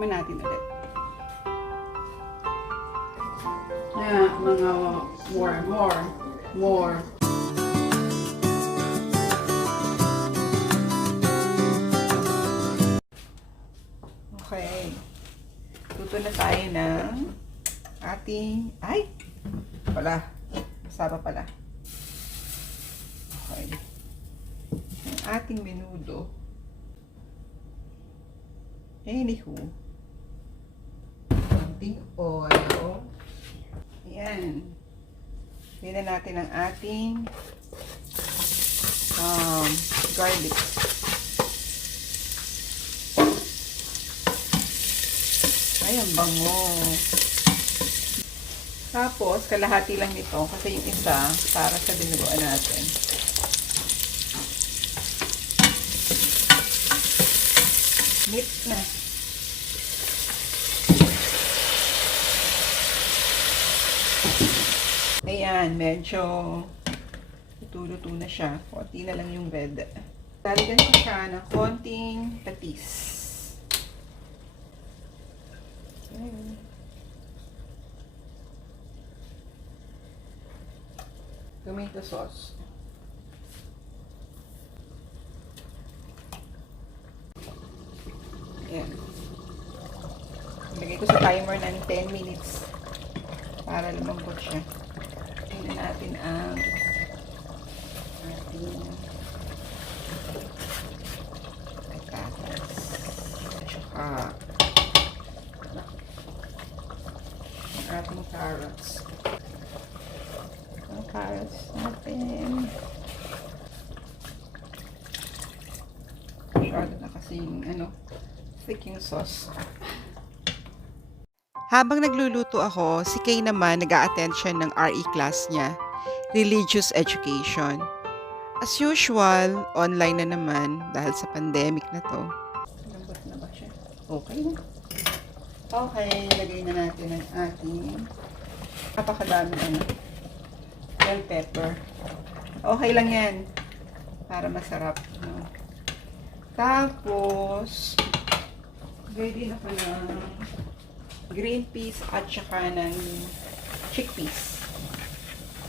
Tikman natin ulit. Mga more. Okay. Luto na tayo ng ating, masama pala. Okay. Ang ating menudo. Anywho. Konting oil. Ayan. Tingnan natin ang ating garlic. Ay, ang bango. Tapos, kalahati lang nito kasi yung isa para sa dinuguan natin. Mix na. Ayan, medyo luto-luto na siya. Konti na lang yung red. Lalagyan ko siya ng konting patis. Okay. Tomato sauce. Ayan. Ilagay ko sa timer ng 10 minutes para lumambot siya. Tingnan natin ang ating patatas. Tsaka ang ating carrots. Ang carrots natin. Masyado na kasing thick yung sauce. Habang nagluluto ako, si Kay naman nag-a-attend siya ng RE class niya, Religious Education. As usual, online na naman dahil sa pandemic na to. Lambot na ba siya? Okay na. Okay, lagay na natin ang ating napakadami bell pepper. Okay lang yan. Para masarap. No? Tapos, ready na pa ng green peas at saka ng chickpeas.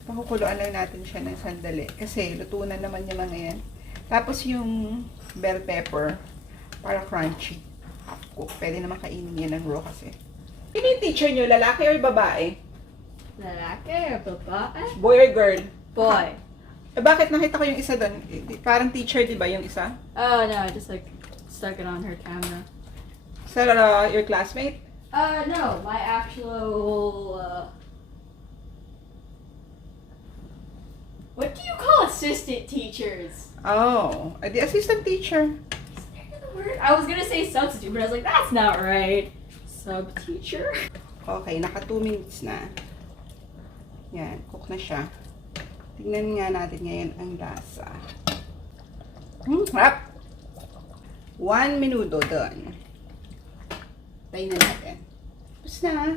Pakukuluan lang natin siya ng sandali kasi luto na naman yung mga yan. Tapos yung bell pepper para crunchy. Half cook. Pwede naman kainin yan ng raw kasi. Sino yung teacher nyo? Lalaki or babae? Lalaki or babae? Boy or girl? Boy. Bakit nakita ko yung isa doon? Parang teacher, di ba yung isa? Oh no, I just stuck it on her camera. Sa your classmate? No, my actual, what do you call assistant teachers? Oh, the assistant teacher. Is there the word? I was gonna say substitute, but I was like, that's not right. Sub-teacher? Okay, naka 2 minutes na. Yan, cook na siya. Tingnan nga natin ngayon ang lasa. Harap! 1 minuto done. Tayo na natin. Tapos na.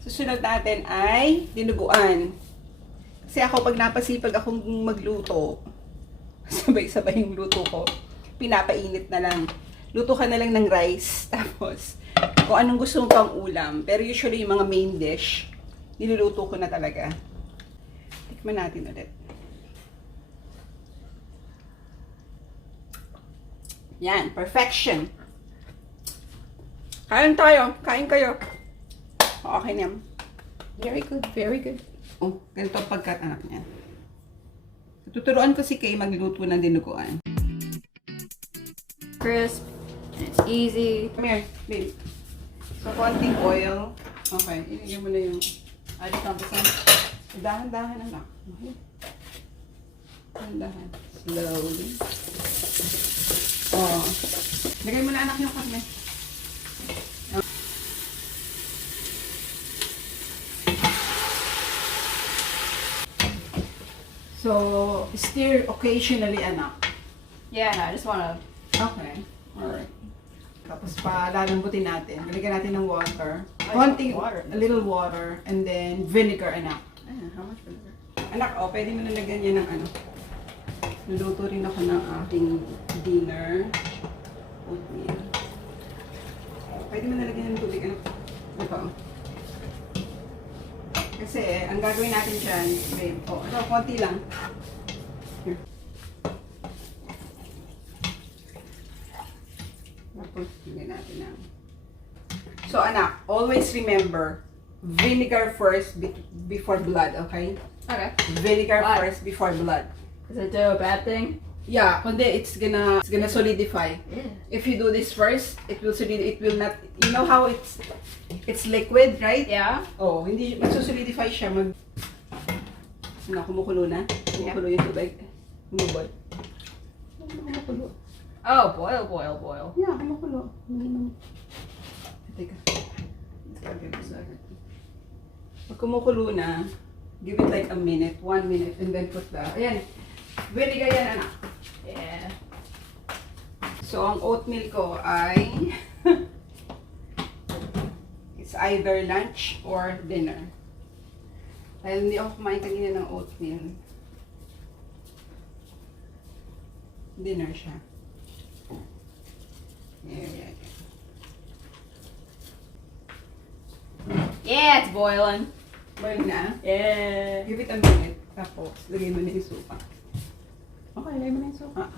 Susunod natin ay dinuguan. Kasi ako, pag napasipag akong magluto, sabay-sabay yung luto ko, pinapainit na lang. Luto ka na lang ng rice. Tapos, kung anong gusto mo pang ulam. Pero usually, yung mga main dish, niluluto ko na talaga. Tikman natin ulit. Yan, perfection. Kain tayo. Kain kayo. Okay na yan. Very good, very good. Oh, ganito ang pagkatanak niya. Tuturuan ko si Kay magluto ng dinuguan. Crisp. It's easy. Come here, babe. So, konting oil. Okay, ilagyan mo na yung adik-tampisan. Dahan-dahan anak. Okay. Dahan-dahan. Slowly. Oh. Lagay mo na anak yung karne. So, stir occasionally, anak. Yeah, no, I just wanna. Okay. Alright. Tapos lalambutin natin. Lagyan natin ng water. Ay, Konting, water. a little water. And then, vinegar, anak. How much vinegar? Anak, pwede mo nalagyan yan ng Nuluto rin ako ng aking dinner. Oatmeal. Pwede mo nalagyan ng tubig. Ano? Ito. Kasi, ang gagawin natin dyan, babe. O, ito, konti lang. Here. Tapos, hindi natin na. So, anak, always remember, vinegar first before blood, okay? Okay. Vinegar Why? first before blood. Does it do a bad thing? Yeah, kundi it's gonna solidify. Yeah. If you do this first, it will not, you know how it's liquid, right? Yeah. Oh, hindi magsusolidify siya, ano, kumukulo na? Kumukulo yung tubig. Kumubod. Kumukulo. Oh, boil, boil, boil. Yeah, kumukulo. Teka. Pag kumukulo na, give it like a minute, 1 minute, and then put the, ayan, vinegar yan, anak. Yeah. So, ang oatmeal ko ay it's either lunch or dinner. Dahil hindi ako kumain kanina ng oatmeal. Dinner siya. Yeah. Yeah, it's boiling. Boil na. Yeah. Give it a minute. Tapos, lagay mo na yung suka. Okay, lagay mo na yung suka.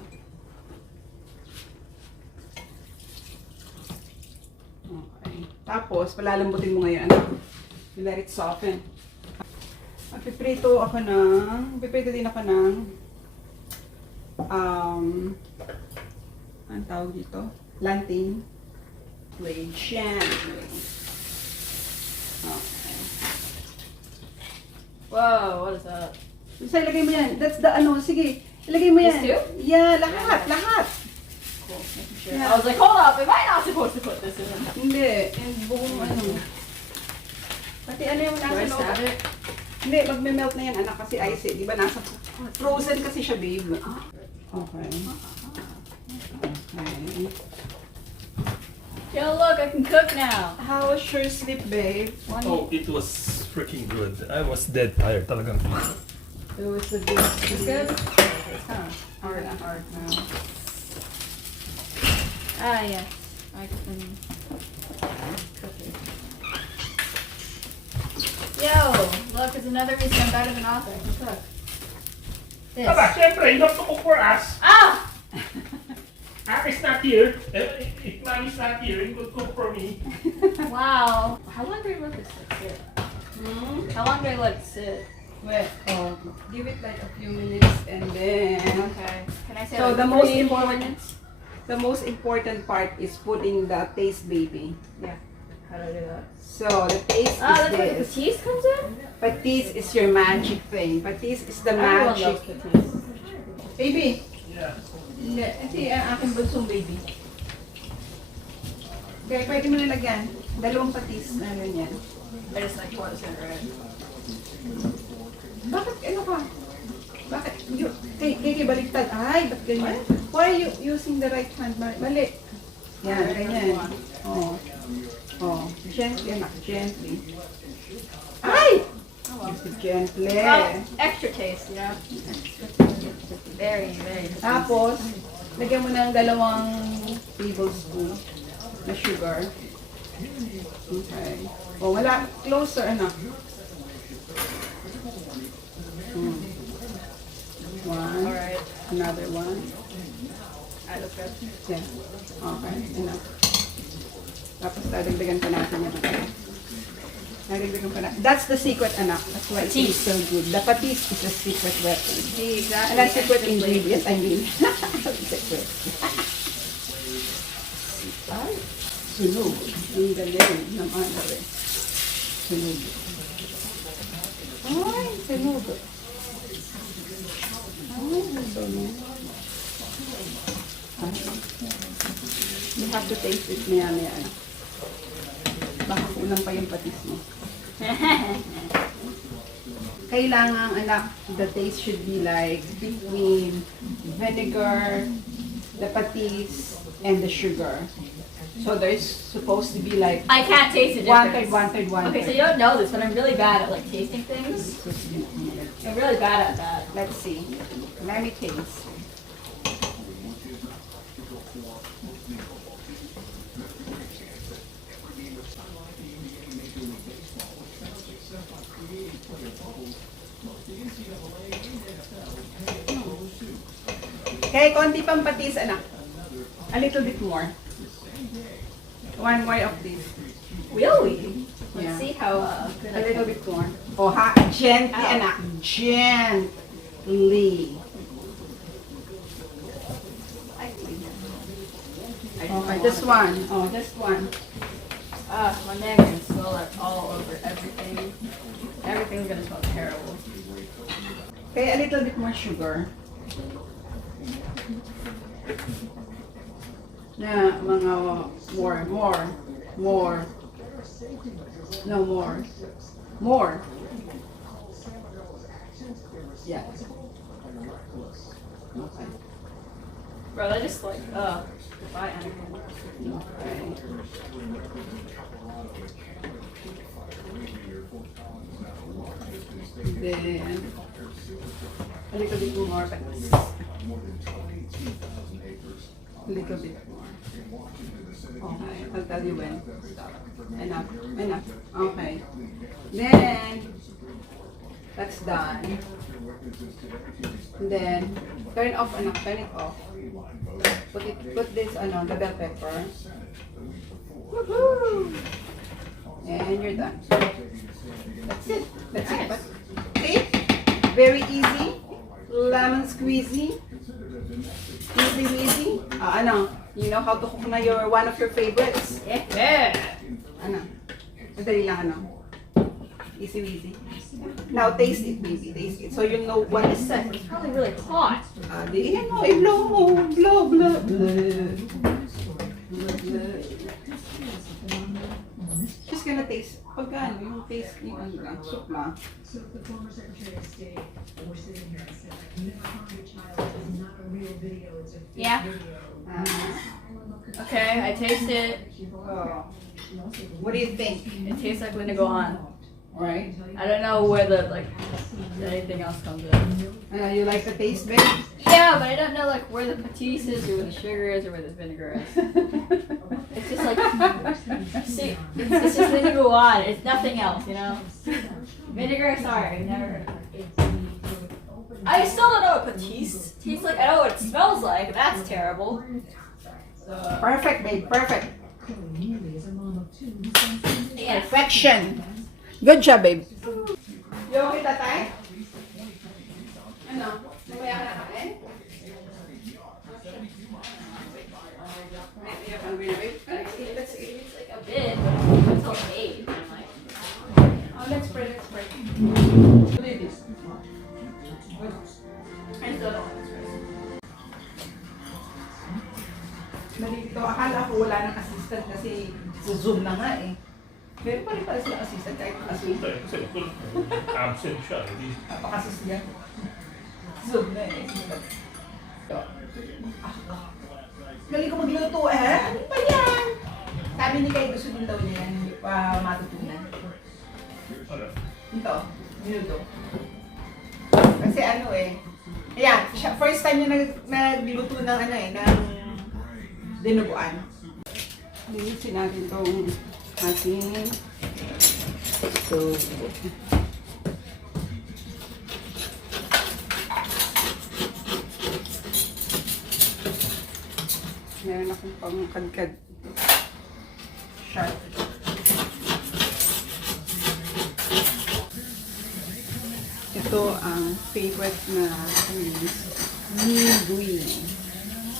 Okay. Tapos, palalambutin mo ngayon. You let it soften. Magpiprito din ako ng ang tawag dito? Plantain. With jam. Okay. Whoa, what is that? Basta ilagay mo yan. That's the sige. Ilagay mo yan. This too? Yeah, lahat. Cool. Making sure. Yeah. I was like, hold up, am I not supposed to put this in? Hindi. Yung buong Pati yung Do nasa I loob. stab it? Hindi, magme-melt na yan, anak, kasi ice eh. Di ba nasa frozen kasi siya, babe. Okay. Okay. Yo, look, I can cook now. How was your sleep, babe? Oh, it was freaking good. I was dead tired talagang. It was a good It's good? Huh. Hard now. Ah, yes. I can cook it. Yo, look, it's another reason I'm better than author. I can cook. This. Aba, syempre, you have to cook for us. Ah! Is not here. If mommy's not here, you could cook for me. Wow. How long do I let this sit? How long do I let it sit? Well, give it like a few minutes and then... Okay. Can I say So like the most 3 more important, minutes? the most important part is putting the taste, baby. Yeah. How do I do that? So the taste Ah, is that's where the this. patis comes in? Patis is your magic thing. Patis is the Everyone magic. loves patis. Baby. Yeah. Hindi. Ito ang aking bunsong baby. Okay, pwede mo nilagyan. 2 patis na ganyan. I just like what is in red. Bakit ano ka? Bakit? Kay baliktad. Ay, ba't ganyan? Why are you using the right hand? Mali. Yan, ganyan. Oh. Oh. Gently, anak. Gently. Ay! Use it gently. Well, extra taste, you know? Very, very good. Tapos, lagyan mo ng 2 tablespoon na sugar. Okay. Oh, wala. Closer, anak. 1. Alright. Another 1. I look good. Yeah. Okay. Enough. Tapos, dadagdagan pa natin yan. Dadagdagan pa natin. That's the secret, anak. That's why it tastes so good. The patis is a secret weapon. See, exactly. And that's secret ingredient, I mean. Secret. Ay, sunog. Ang galing naman na rin. Sunog. Ay, sunog. Ay, sunog. You have to taste it maya-maya. Baka kulang pa yung patis mo. Kailangan, anak, the taste should be like between vinegar, the patis, and the sugar. So there's supposed to be like I can't taste the difference. 1/3, 1/3, 1/3. Okay, so you don't know this, but I'm really bad at like tasting things. I'm really bad at that. Let's see. Let me taste. Okay, konti pang patis, anak. A little bit more. One more of this. Really? Yeah. Let's see how good A I little can. bit more. Oh, ha, gently, Ow. anak. Gently. Okay, this one. Oh, this one. My man gonna smell like all over everything. Everything's gonna smell terrible. Okay, a little bit more sugar. Na, mga more. No, more. More. Yeah. Okay. Bro, I just like, goodbye, Anakin. Okay. Then, a little bit more, but a little bit more. Okay, I'll tell you when. Stop. Enough. Okay. Then, that's done. Then, turn off, turn it off. Put this, the bell pepper. Woohoo! And you're done. That's it. But, see? Very easy. Lemon squeezy. Easy. You know how to cook na one of your favorites? Yeah. Madali lang, Easy. Now taste it, baby. Taste it. So you know what is set. It's probably really hot. Blow. She's gonna taste. Pagka yung taste, yung lang, soup lang. So if the former Secretary of State were sitting here and said, like, you never harm your child, it's not a real video, it's a fake Yeah. video. Okay, I taste it. Oh. What do you think? It tastes like Dinuguan. Right? I don't know where the, anything else comes in. You like the taste, babe? Yeah, but I don't know, where the patis is, or where the sugar is, or where the vinegar is. It's just see, it's just Dinuguan. It's nothing else, you know? Vinegar, sorry, I've never heard of it. I still don't know what patis tastes like. I know what it smells like. That's terrible. Perfect, babe. Perfect. Yeah. Perfection. Good job, babe. You okay, Tatay? Mamaya ka na kain? Let's eat. It's like a bit until 8. I'm like, Oh, let's pray. Ladies. I still don't want this. Malito, akala ko wala nang assistant kasi sa Zoom na nga eh. Pero pa rin pala sila assistant kahit Ascolta, assistant. absent siya. Napakasis niya. Zoom na eh. Galing ko magluto eh. Ano ba yan? Sabi ni Kay gusto din daw niya yan matutunan. Ano? Ito, Menudo. Kasi ayan, first time niya nagluto ng ng dinuguan. Linisin natin itong ating stove. Meron akong pangkadkad. Sharp. Ito ang favorite na green.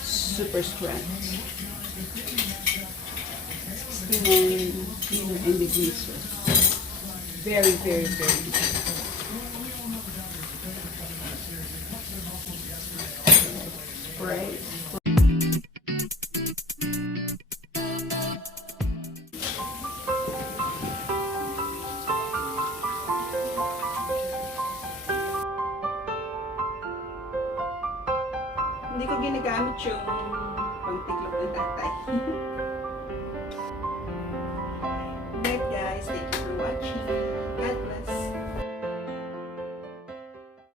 Super strength. 69 degrees. Very good. Right. Hindi ko ginagamit yung pagtiklop ng tatay.